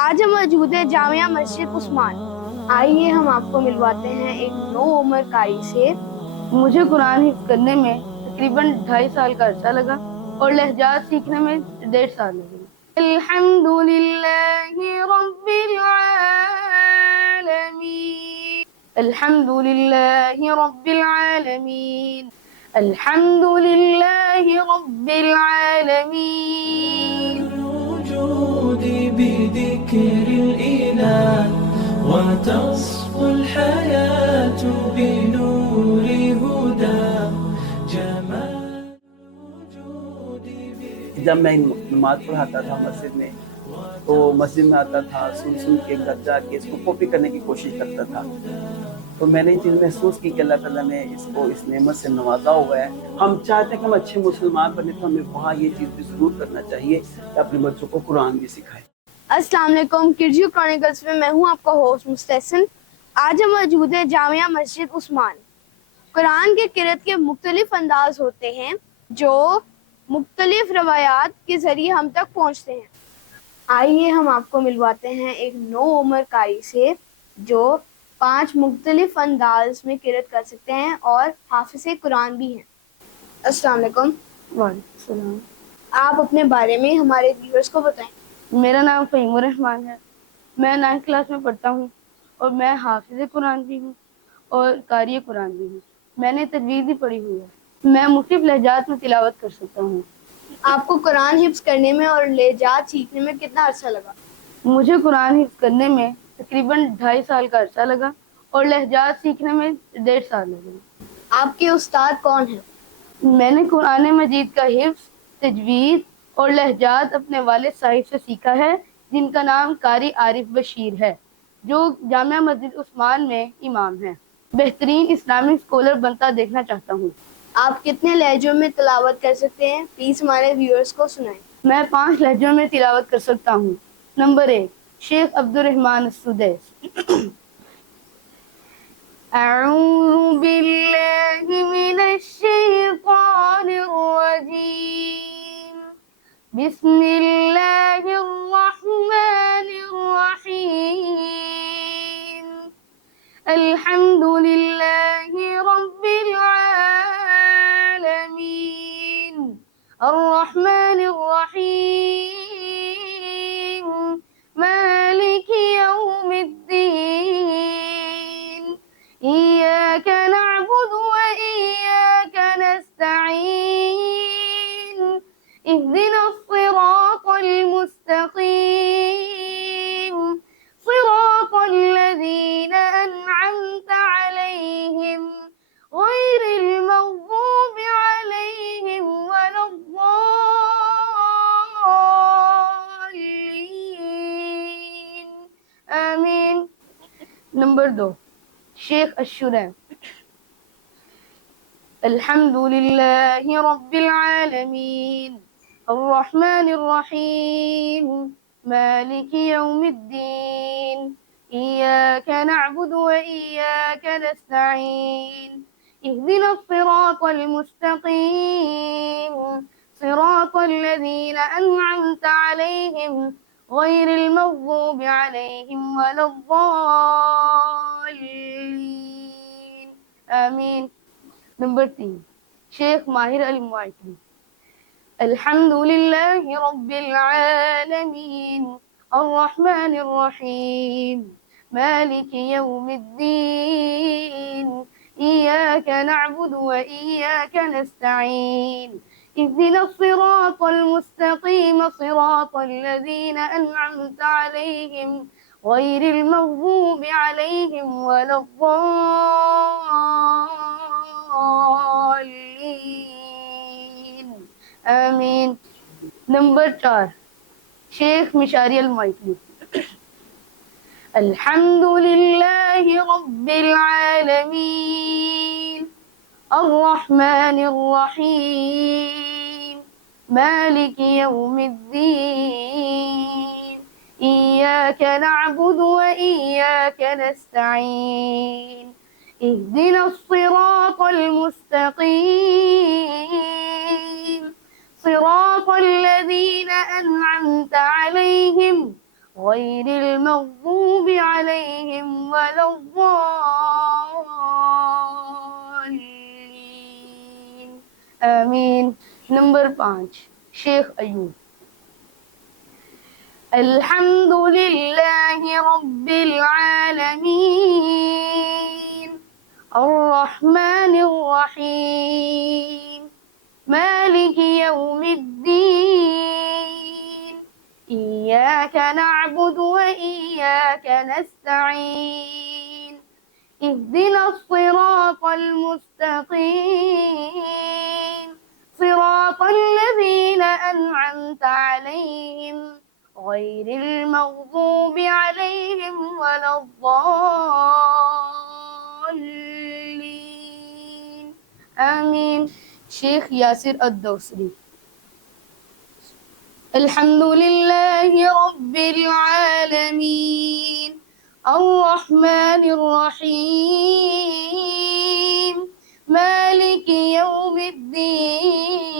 آج ہم موجود ہیں جامعہ مسجد عثمان۔ آئیے ہم آپ کو ملواتے ہیں ایک نو عمر قاری سے۔ مجھے قرآن حفظ کرنے میں تقریباً 2.5 سال کا عرصہ لگا اور لہجات سیکھنے میں 1.5 سال لگے۔ الحمد للہ رب العالمین، الحمد للہ رب العالمین، الحمد للہ رب العالمین۔ الوجود بذكر الإله وتصفو الحياة بنور هدى جمال الوجود جب میں نماز پڑھاتا تھا مسجد میں تو مسجد میں آتا تھا، سن کے گھر جا کے اس کو کاپی کرنے کی کوشش کرتا تھا، تو میں نے یہ چیز محسوس کی کہ اللہ تعالیٰ نے اس کو اس نعمت سے نوازا ہوا ہے۔ ہم چاہتے ہیں کہ ہم اچھے مسلمان بنے تو ہمیں وہاں یہ چیز بھی ضرور کرنا چاہیے کہ اپنے بچوں کو قرآن بھی سکھائیں۔ السلام علیکم، کرجیو کرونیکلز میں ہوں آپ کا ہوسٹ مستحسن۔ آج ہم موجود ہیں جامعہ مسجد عثمان۔ قرآن کے قرأت کے مختلف انداز ہوتے ہیں جو مختلف روایات کے ذریعے ہم تک پہنچتے ہیں۔ آئیے ہم آپ کو ملواتے ہیں ایک نو عمر قاری سے جو 5 مختلف انداز میں قرأت کر سکتے ہیں اور حافظ قرآن بھی ہیں۔ السلام علیکم، وعلیکم السلام۔ آپ اپنے بارے میں ہمارے ویورز کو بتائیں۔ میرا نام فہیم الرحمان ہے، میں 9th کلاس میں پڑھتا ہوں اور میں حافظ قرآن بھی ہوں اور قاری قرآن بھی ہوں۔ میں نے تجوید بھی پڑھی ہوئی ہے، میں مختلف لہجات میں تلاوت کر سکتا ہوں۔ آپ کو قرآن حفظ کرنے میں اور لہجات سیکھنے میں کتنا عرصہ لگا؟ مجھے قرآن حفظ کرنے میں تقریباً 2.5 سال کا عرصہ لگا اور لہجات سیکھنے میں 1.5 سال لگے۔ آپ کے استاد کون ہیں؟ میں نے قرآن مجید کا حفظ، تجوید اور لہجات اپنے والد صاحب سے سیکھا ہے جن کا نام قاری عارف بشیر ہے، جو جامعہ مسجد عثمان میں امام ہیں۔ بہترین اسلامک اسکالر بنتا دیکھنا چاہتا ہوں۔ آپ کتنے لہجوں میں تلاوت کر سکتے ہیں؟ پلیز ہمارے ویورز کو سنائیں۔ میں 5 لہجوں میں تلاوت کر سکتا ہوں۔ نمبر 1، شیخ عبد الرحمن السدیس۔ اعوذ باللہ من الشیطان الرجیم، بسم اللہ الرحمن الرحیم، الحمد للہ رب العالمین، الرحمن الرحیم، مالک یوم الدین، ایاک نعبد وإیاک نستعین، اهدنا الصراط المستقیم، صراط الذین أنعمت علیہم غیر المغضوب علیہم ولا الضالین، آمین۔ نمبر 2، شیخ الشریم۔ الحمد للہ رب العالمین، الرحمن الرحیم، مالک یوم الدین، ایاک نعبد وإیاک نستعین، اهدنا الصراط المستقیم، صراط الذین أنعمت علیہم غیر المغضوب علیہم ولا الضالین، آمین۔ نمبر 3، شیخ ماہر علی معافی۔ الحمد للہ رب العالمین، الرحمن الرحیم، مالک یوم الدین، ایاک نعبد وإیاک نستعین، اهدنا الصراط المستقیم، صراط الذین أنعمت علیہم غیر المغضوب علیہم ولا الضالین، آمین۔ نمبر 4، شیخ مشاری المعیقی۔ الحمد للہ رب العالمین، الرحمن الرحیم، مالک یوم الدین، ایاک نعبد وإیاک نستعین، اهدنا الصراط المستقیم، صراط الذین أنعمت علیہم غير المغضوب عليهم ولا الضالين آمين. نمبر 5 شیخ ایوب. الحمد لله رب العالمين الرحمن الرحيم مالك يوم الدين إياك نعبد وإياك نستعين اهدنا الصراط المستقيم صراط الذين أنعمت عليهم غير المغضوب عليهم ولا الضالين آمين. شیخ یاسر الدوسری. الحمد لله رب العالمين الرحمن الرحيم مالك يوم الدين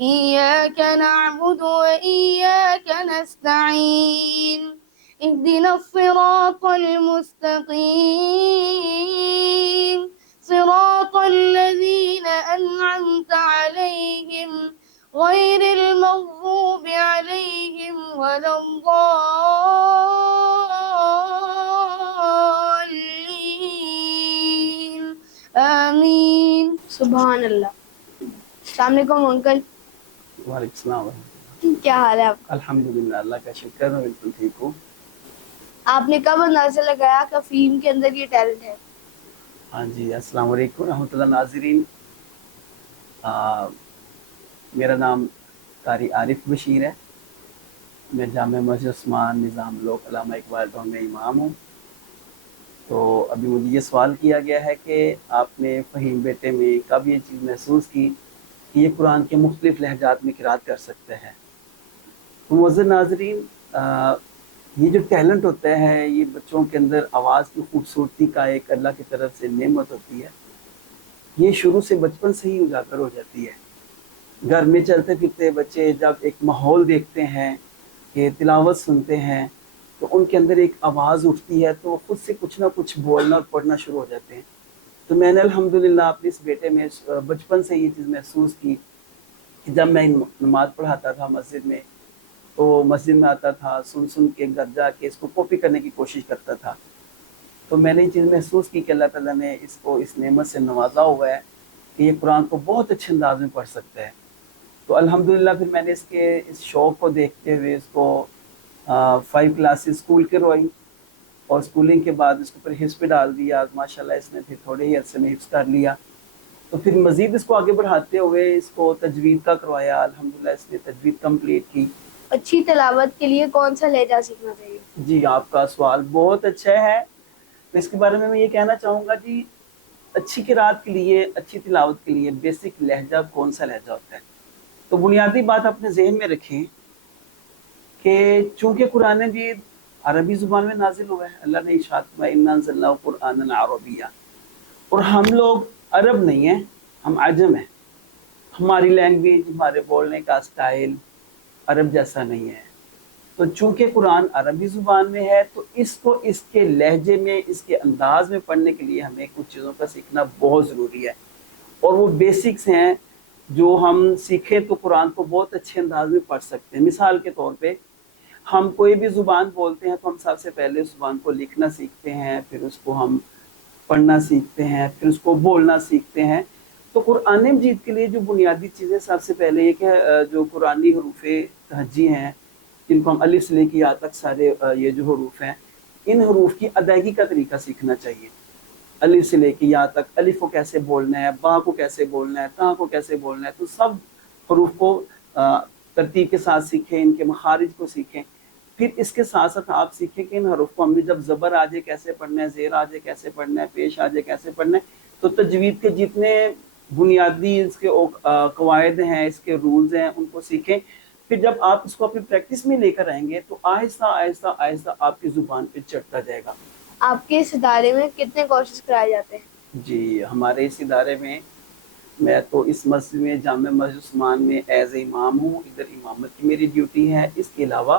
إياك نعبد وإياك نستعين اهدنا الصراط المستقيم صراط الذين أنعمت عليهم غير المغضوب عليهم ولا الضالين آمين. سبحان اللہ. السلام علیکم انکل. وعلیکم السلام. کیا حال ہے آپ کا؟ الحمدللہ اللہ کا شکر ہے بالکل ٹھیک ہوں. آپ نے کب اندازہ لگایا کہ فہیم کے اندر یہ ٹیلنٹ ہے؟ ہاں جی السلام علیکم رحمۃ اللہ ناظرین. میرا نام قاری عارف بشیر ہے. میں جامع مسجد عثمان نظام لوک علامہ اقبال ٹاؤن میں امام ہوں. تو ابھی مجھے یہ سوال کیا گیا ہے کہ آپ نے فہیم بیٹے میں کب یہ چیز محسوس کی کہ یہ قرآن کے مختلف لہجات میں قرات کر سکتے ہیں. تو معزز ناظرین یہ جو ٹیلنٹ ہوتا ہے یہ بچوں کے اندر آواز کی خوبصورتی کا ایک اللہ کی طرف سے نعمت ہوتی ہے. یہ شروع سے بچپن سے ہی اجاگر ہو جاتی ہے. گھر میں چلتے پھرتے بچے جب ایک ماحول دیکھتے ہیں کہ تلاوت سنتے ہیں تو ان کے اندر ایک آواز اٹھتی ہے تو خود سے کچھ نہ کچھ بولنا اور پڑھنا شروع ہو جاتے ہیں. تو میں نے الحمدللہ اپنے اس بیٹے میں بچپن سے یہ چیز محسوس کی کہ جب میں نماز پڑھاتا تھا مسجد میں تو مسجد میں آتا تھا سن کے گھر جا کے اس کو کاپی کرنے کی کوشش کرتا تھا. تو میں نے یہ چیز محسوس کی کہ اللہ تعالیٰ نے اس کو اس نعمت سے نوازا ہوا ہے کہ یہ قرآن کو بہت اچھے انداز میں پڑھ سکتا ہے. تو الحمدللہ پھر میں نے اس شوق کو دیکھتے ہوئے اس کو 5 کلاسز اسکول کروائی اور اسکولنگ کے بعد اس کو پھر حفظ پہ ڈال دیا. ماشاءاللہ اس نے پھر تھوڑے ہی عرصے میں حفظ کر لیا. تو پھر مزید اس کو آگے بڑھاتے ہوئے اس کو تجوید کا کروایا. الحمدللہ اس نے تجوید کمپلیٹ کی. اچھی تلاوت کے لیے کون سا لہجہ سیکھنا چاہیے؟ جی آپ کا سوال بہت اچھا ہے. تو اس کے بارے میں یہ کہنا چاہوں گا جی اچھی قرات کے لیے اچھی تلاوت کے لیے بیسک لہجہ کون سا لہجہ ہوتا ہے. تو بنیادی بات اپنے ذہن میں رکھیں کہ چونکہ قرآن مجید عربی زبان میں نازل ہوا ہے. اللہ نے ارشاد فرمایا انا انزلناه قرآنا عربیا. اور ہم لوگ عرب نہیں ہیں ہم عجم ہیں. ہماری لینگویج ہمارے بولنے کا سٹائل عرب جیسا نہیں ہے. تو چونکہ قرآن عربی زبان میں ہے تو اس کو اس کے لہجے میں اس کے انداز میں پڑھنے کے لیے ہمیں کچھ چیزوں کا سیکھنا بہت ضروری ہے. اور وہ بیسکس ہیں جو ہم سیکھیں تو قرآن کو بہت اچھے انداز میں پڑھ سکتے ہیں. مثال کے طور پہ ہم کوئی بھی زبان بولتے ہیں تو ہم سب سے پہلے اس زبان کو لکھنا سیکھتے ہیں پھر اس کو ہم پڑھنا سیکھتے ہیں پھر اس کو بولنا سیکھتے ہیں. تو قرآن مجید کے لیے جو بنیادی چیزیں سب سے پہلے یہ کہ جو قرآنی حروف تہجی ہیں جن کو ہم الف سے لے کے یا تک سارے یہ جو حروف ہیں ان حروف کی ادائیگی کا طریقہ سیکھنا چاہیے. الف سے لے کے یا تک الف کو کیسے بولنا ہے با کو کیسے بولنا ہے تا کو کیسے بولنا ہے. تو سب حروف کو ترتیب کے ساتھ سیکھیں ان کے مخارج کو سیکھیں. پھر اس کے ساتھ ساتھ آپ سیکھیں کہ ان حروف کو ہم نے جب زبر آ جائے کیسے پڑھنا ہے زیر آ جائے کیسے پڑھنا ہے پیش آ جائے کیسے پڑھنا ہے. تو تجوید کے جتنے بنیادی اس کے قواعد ہیں اس کے رولز ہیں ان کو سیکھیں. پھر جب آپ اس کو اپنی پریکٹس میں لے کر آئیں گے تو آہستہ آہستہ آہستہ آپ کی زبان پہ چڑھتا جائے گا. آپ کے اس ادارے میں کتنے کورسز کرائے جاتے ہیں؟ جی ہمارے اس ادارے میں میں تو اس مسجد میں جامع مسجد عثمان میں ایز اے امام ہوں. ادھر امامت کی میری ڈیوٹی ہے. اس کے علاوہ